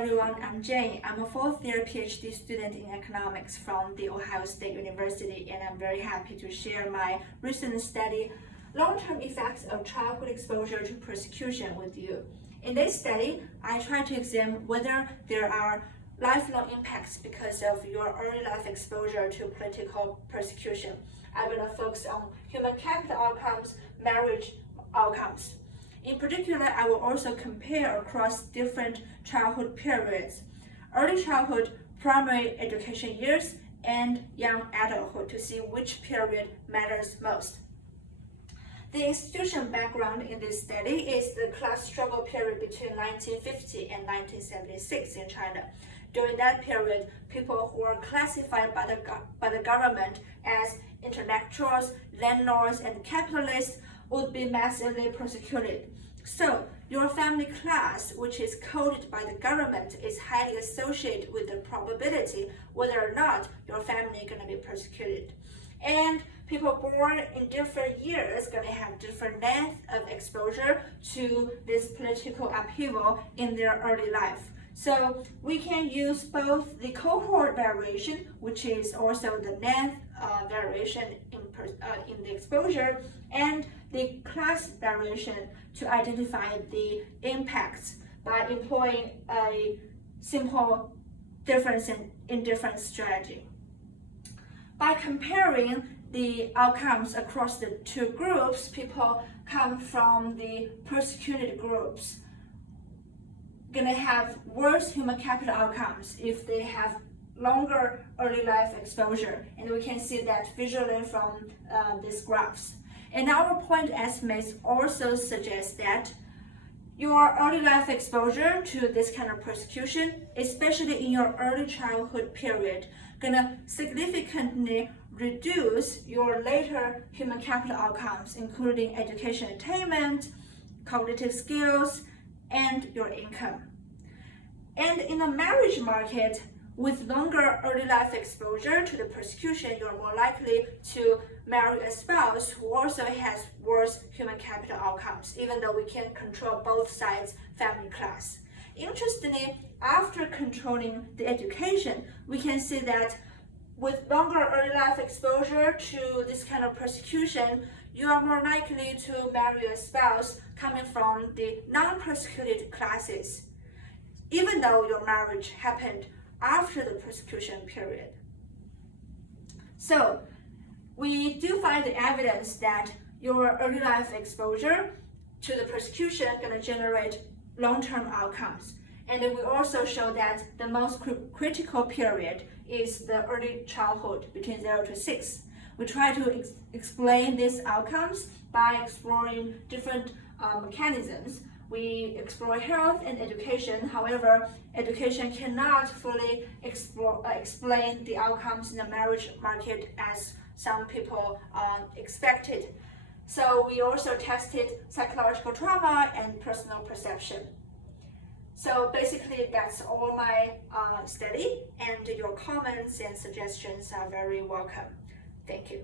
everyone, I'm Jane. I'm a fourth-year PhD student in economics from the Ohio State University, and I'm very happy to share my recent study, Long-Term Effects of Childhood Exposure to Persecution, with you. In this study, I try to examine whether there are lifelong impacts because of your early life exposure to political persecution. I'm going to focus on human capital outcomes, marriage outcomes. In particular, I will also compare across different childhood periods, early childhood, primary education years, and young adulthood to see which period matters most. The institution background in this study is the class struggle period between 1950 and 1976 in China. During that period, people who were classified by the government as intellectuals, landlords, and capitalists would be massively persecuted. So, your family class, which is coded by the government, is highly associated with the probability whether or not your family is going to be persecuted. And people born in different years are going to have different length of exposure to this political upheaval in their early life. So we can use both the cohort variation, which is also the length variation in the exposure, and the class variation to identify the impacts by employing a simple difference in indifference strategy. By comparing the outcomes across the two groups, people come from the persecuted groups gonna have worse human capital outcomes if they have longer early life exposure, and we can see that visually from these graphs. And our point estimates also suggest that your early life exposure to this kind of persecution, especially in your early childhood period, gonna significantly reduce your later human capital outcomes, including education attainment, cognitive skills, and your income. And in the marriage market, with longer early life exposure to the persecution, you're more likely to marry a spouse who also has worse human capital outcomes, even though we can control both sides' family class. Interestingly, after controlling the education, we can see that with longer early life exposure to this kind of persecution, you are more likely to marry a spouse coming from the non-persecuted classes, even though your marriage happened after the persecution period. So, we do find the evidence that your early life exposure to the persecution is going to generate long-term outcomes. And then we also show that the most critical period is the early childhood between 0 to 6. We try to explain these outcomes by exploring different mechanisms. We explore health and education. However, education cannot fully explain the outcomes in the marriage market as some people expected. So we also tested psychological trauma and personal perception. So basically, that's all my study, and your comments and suggestions are very welcome. Thank you.